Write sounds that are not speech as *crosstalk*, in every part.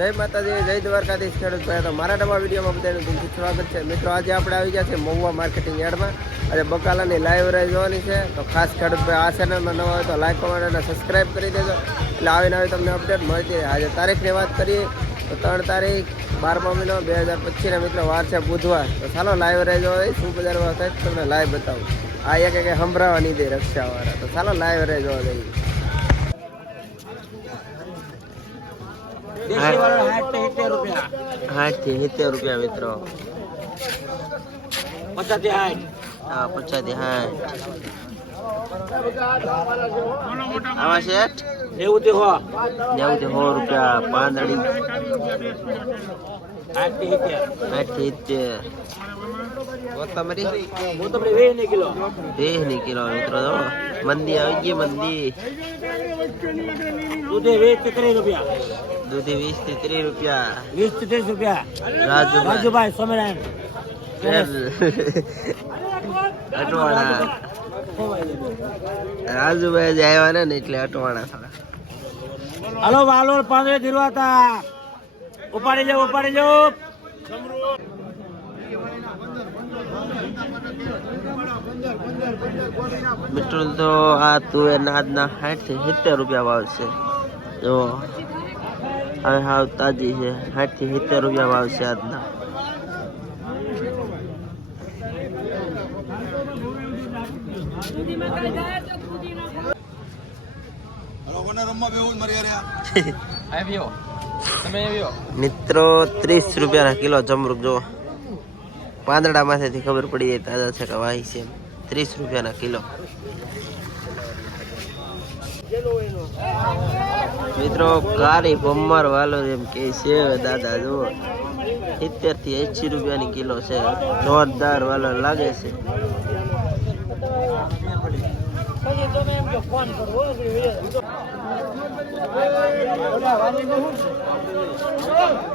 જય માતાજી, જય દ્વારકાધીશ ખેડૂત ભાઈ તો મારા નવા વિડીયોમાં બધાનું દિલથી સ્વાગત છે. મિત્રો, આજે આપણે આવી ગયા છે મહુવા માર્કેટિંગ યાર્ડમાં. આજે બકાલાની લાઈવ રાઈ જોવાની છે. તો ખાસ ખેડૂત ભાઈ, આ ચેનલમાં નવા હોય તો લાઈક કમેન્ટ અને સબસ્ક્રાઈબ કરી દેજો. એટલે આવીને આવી તમને અપડેટ મળતી રહે. આજે તારીખની વાત કરીએ, તો ત્રણ તારીખ, બારમા મહિનો, બે હજાર પચીસના મિત્રો, વાર છે બુધવાર. તો ચાલો લાઈવ રાઈ જોવા શું બજારમાં થાય તમને લાઈવ બતાવું. આ એક એક સંભળાવા નહીં દે રક્ષાવાળા. તો ચાલો લાઈવ રાઈ જોવા જઈએ દેશી વાળો સાઠથી સિત્તેર રૂપિયા મિત્રો. પચાસથી સાઠ. હા પચાસથી સાઠ. આમાં શેઠ? નેવું થી સો રૂપિયા પાંદડી. સાઠથી સિત્તેર સાઠથી સિત્તેર કોથમરી હું તમને વીસની કિલો. મિત્રો મંદી આવી ગઈ મંદી. દૂધી વીસથી ત્રીસ રૂપિયા. વીસથી ત્રીસ રૂપિયા. રાજુભાઈ. સ્વામિનારાયણ. અટવાણા. રાજુભાઈ જે આવ્યા ને એટલે અટવાણા હલો વાલોર પાંદડે ધીરવાતા. ઉપાડી લો ઉપાડી લો મિત્રો તો આ તુવેર આજના સાઠથી સિત્તેર રૂપિયા ભાવ છે. જો હવે હાવ તાજી છે. સાઠથી સિત્તેર રૂપિયા ભાવ છે આજના. *laughs* મિત્રો, ત્રીસ રૂપિયાના કિલો જમરૂક જો પાંદડા માંથી ખબર પડી જાય, તાજા છે કે વાહી છે ત્રીસ રૂપિયાના કિલો. મિત્રો કારી ભમ્માર વાલો એમ કે છે દાદા જો સિત્તેરથી એસી રૂપિયાની કિલો છે. જોરદાર વાલો લાગે છે.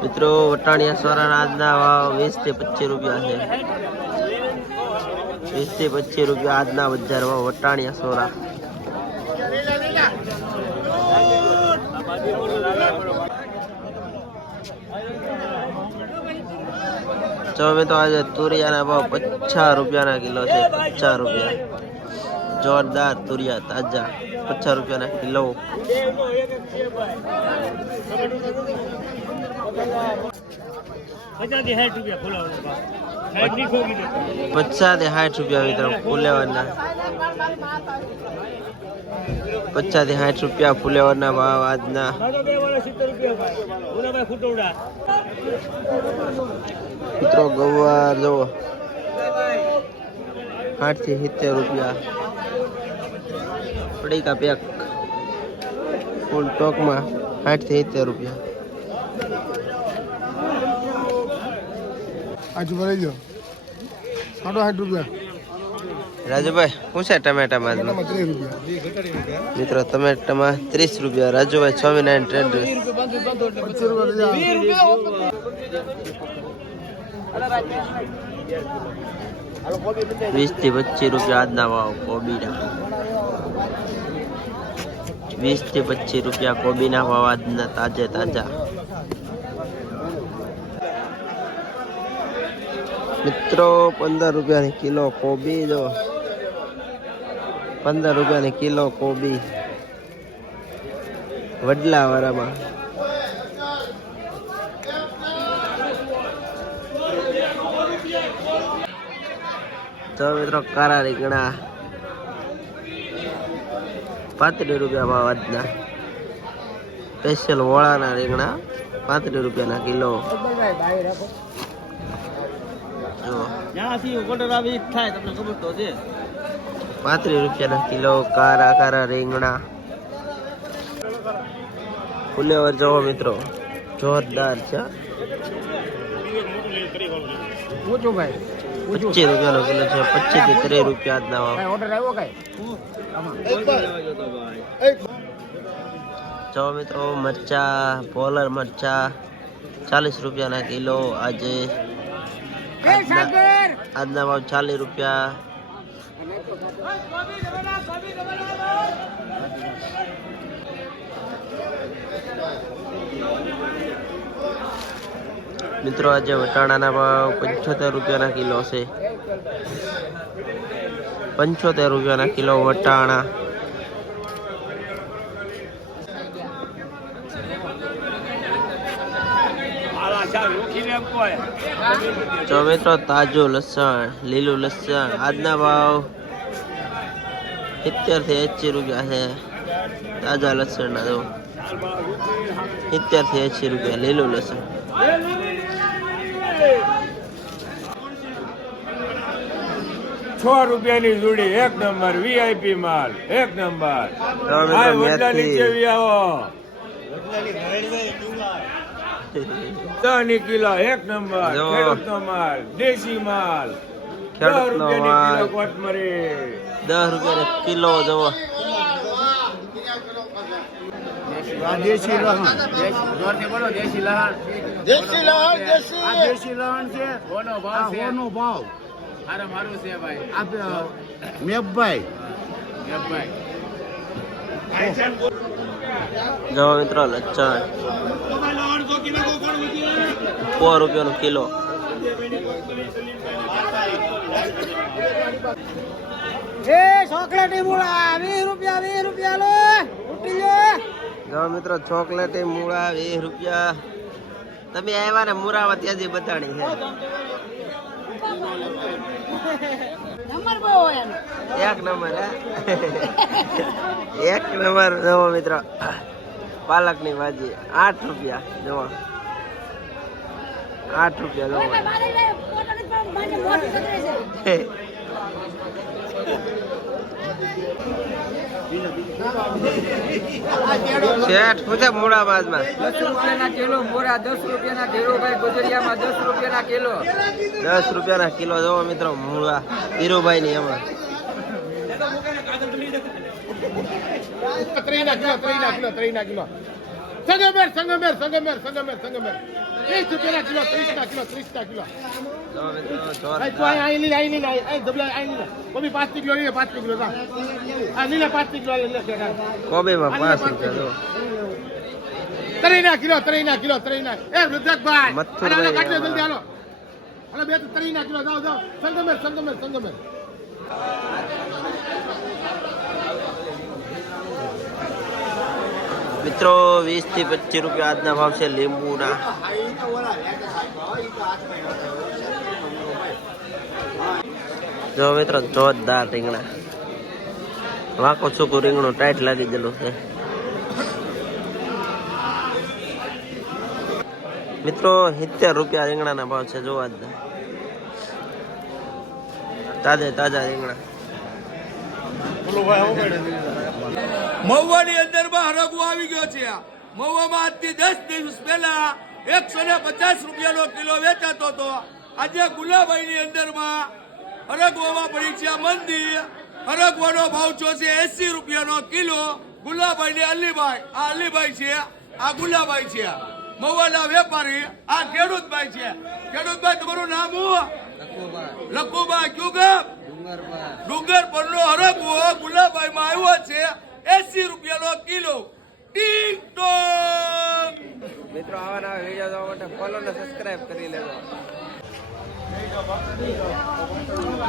મિત્રો, વટાણિયા સોરાના આજના ભાવ વીસથી પચીસ રૂપિયા છે. વીસથી પચીસ રૂપિયા આજના બજારમાં વટાણિયા સોરા. અમે તો આજે તુરિયાના ભાવ પચાસ રૂપિયાના કિલો છે, પચાસ રૂપિયા. જોરદાર તુરિયા તાજા પચાસ રૂપિયા નાખી લો પચાસથી સાઠ રૂપિયા મિત્રો ફુલેવાના. પચાસથી સાઠ રૂપિયા ફુલેવાના ભાવ આજના. મિત્રો ગવાર જો આઠથી સિત્તેર રૂપિયા. પડીકા પેક ફૂલ ટોકમાં સાઠથી સિત્તેર રૂપિયા. આજુ ભરાઈ ગયો. સાડો આઠ રૂપિયા. રાજુભાઈ શું છે ટમેટામાં મિત્રો ટમેટામાં ત્રીસ રૂપિયા રાજુભાઈ સ્વામિનારાયણ ટ્રેડ પચીસ રૂપિયા વીસથી પચીસ રૂપિયા આજના ભાવ કોબીના. વીસથી પચીસ રૂપિયા કોબીના આજના તાજે તાજા. મિત્રો, પંદર રૂપિયાની કિલો કોબી જો. પંદર રૂપિયાની કિલો કોબી. વડલા વાળામાં તો મિત્રો કરારી રીંગણા. પાંત્રીસ રૂપિયા ભાવ આજના સ્પેશિયલ વોળાના રીંગણા, પાંત્રીસ રૂપિયાના કિલો. પાંત્રીસ રૂપિયાના કિલો કારા કારા રીંગણા. ફુલેવર જવો મિત્રો, જોરદાર છે. ભાઈ. પચીસ રૂપિયાનો કિલો છે પચીસથી ત્રીસ રૂપિયા આજના ભાવ. ઓર્ડર આવ્યો કઈ? જો મિત્રો મરચા પોલર મરચા ચાલીસ રૂપિયાના કિલો આજે. આજના આજના ભાવ ચાલીસ રૂપિયા. મિત્રો, આજે વટાણાના ભાવ પંચોતેર રૂપિયાના કિલો છે. પંચોતેર રૂપિયાના કિલો વટાણા. જો મિત્રો, તાજું લસણ, લીલું લસણ, આજના ભાવ સિત્તેરથી એંસી રૂપિયા છે. તાજા લસણના જો. સિત્તેરથી એંસી રૂપિયા, લીલું લસણ. છ રૂપિયાની જોડી એક નંબર વીઆઈપી માલ એક નંબર. વડલા નીચે આવો. દહની કિલો એક નંબર ખેડૂતનો માલ દેશી માલ. દસ ખેડૂતનો રૂપિયાની માલ. કિલો દસ રૂપિયા કિલો જવો દેશી લહણ. દેશી લહણ. દેશી આ દેશી લહણ છે. આ ભાવ. આ મેઘભાઈ જો મિત્રો લચણ સો રૂપિયાનો કિલો. એ ચોકલેટી મૂળા વીસ રૂપિયા વીસ રૂપિયા લો. ઉઠી જો મિત્રો ચોકલેટી મૂળા વીસ રૂપિયા. તમે આવ્યા ને મુરાવા ત્યાંથી બતાણી છે. નંબર બહુ હોય એક નંબર હે? એક નંબર જવો મિત્રો. પાલકની ભાજી આઠ રૂપિયા જવો આઠ રૂપિયા જવો *laughs* શેઠ પૂછે મૂળા બાજમાં દસ રૂપિયાના કિલો મોરા દસ રૂપિયાના ધીરુભાઈ ગુજરિયામાં દસ રૂપિયાના કિલો. દસ રૂપિયાના કિલો જોવો મિત્રો મૂળા ધીરુભાઈ ની એમાં. ત્રીના કિલો ત્રીના કિલો ત્રીના કિલો. સંગમેર સંગમેર સંગમેર સંગમેર સંગમેર. ત્રીસ રૂપિયાના કિલો ત્રીસના કિલો ત્રીસના કિલો. Lila. Mami, પાંચ રૂપિયા કિલો ત્રણના કિલો ત્રણના એ રુદ્રકભાઈ આમાં. જલ્દી હાલો. હાલો બે તો ત્રણના કિલો જાઓ જાઓ. સંગમેર સંગમેર સંગમેર. મિત્રો વીસથી પચીસ રૂપિયા આજના ભાવ છે લીંબુના. જો મિત્રો, જોરદાર રીંગણા. વાંકો છોકું રીંગણું ટાઈટ લાગી ગયેલું છે. મિત્રો, સિત્તેર રૂપિયા રીંગણાના ભાવ છે, જોવા જ તાજે તાજા રીંગણા. મહુવાની અંદરમાં હરગુ આવી ગયો છે મહુવામાં આજથી દસ દિવસ પહેલા એકસો ને પચાસ રૂપિયાનો કિલો વેચાતો હતો. આજે ગુલાબાઈની અંદરમાં હરગવામાં પડી છે આ મંદિર હરગવાનો ભાવ છો છે એસી રૂપિયાનો કિલો. ગુલાબાઈ ને અલીભાઈ આ અલીભાઈ છે. આ ગુલાબાઈ છે. મવાના વેપારી. આ ખેડૂતભાઈ છે. ખેડૂતભાઈ તમારું નામ હું લખુભાઈ. કયું ગામ? ડુંગર પરનો હરગવો ગુલાબાઈ માં આવ્યો છે. એસી રૂપિયાનો કિલો. ટીક ટોક મિત્રો આવા ના વીડિયો જોવા માટે ફોલો ને સબસ્ક્રાઇબ કરી લેજો.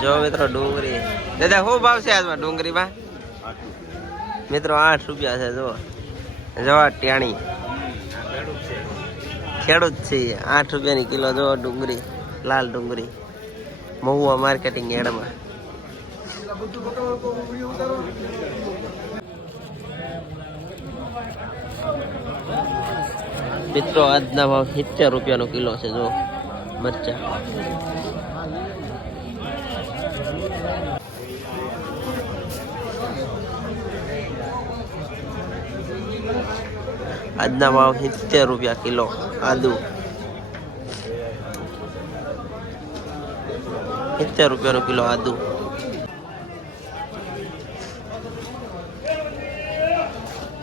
જો મિત્રો ડુંગળી. દાદા, શું ભાવ છે આજમાં ડુંગળીમાં? મિત્રો, આઠ રૂપિયા છે જો જવા ટાણી ખેડૂત છે આઠ રૂપિયાની કિલો જો ડુંગળી. લાલ ડુંગળી. મહુવા માર્કેટિંગ યાર્ડમાં. મિત્રો, આજના ભાવ સિત્તેર રૂપિયાનો કિલો છે જો મરચા. આજના ભાવ સિત્તેર રૂપિયા કિલો, આદુ. સિત્તેર રૂપિયાનો કિલો આદુ.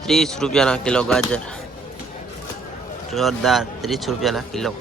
ત્રીસ રૂપિયાના કિલો ગાજર. જોરદાર, ત્રીસ રૂપિયાના કિલો.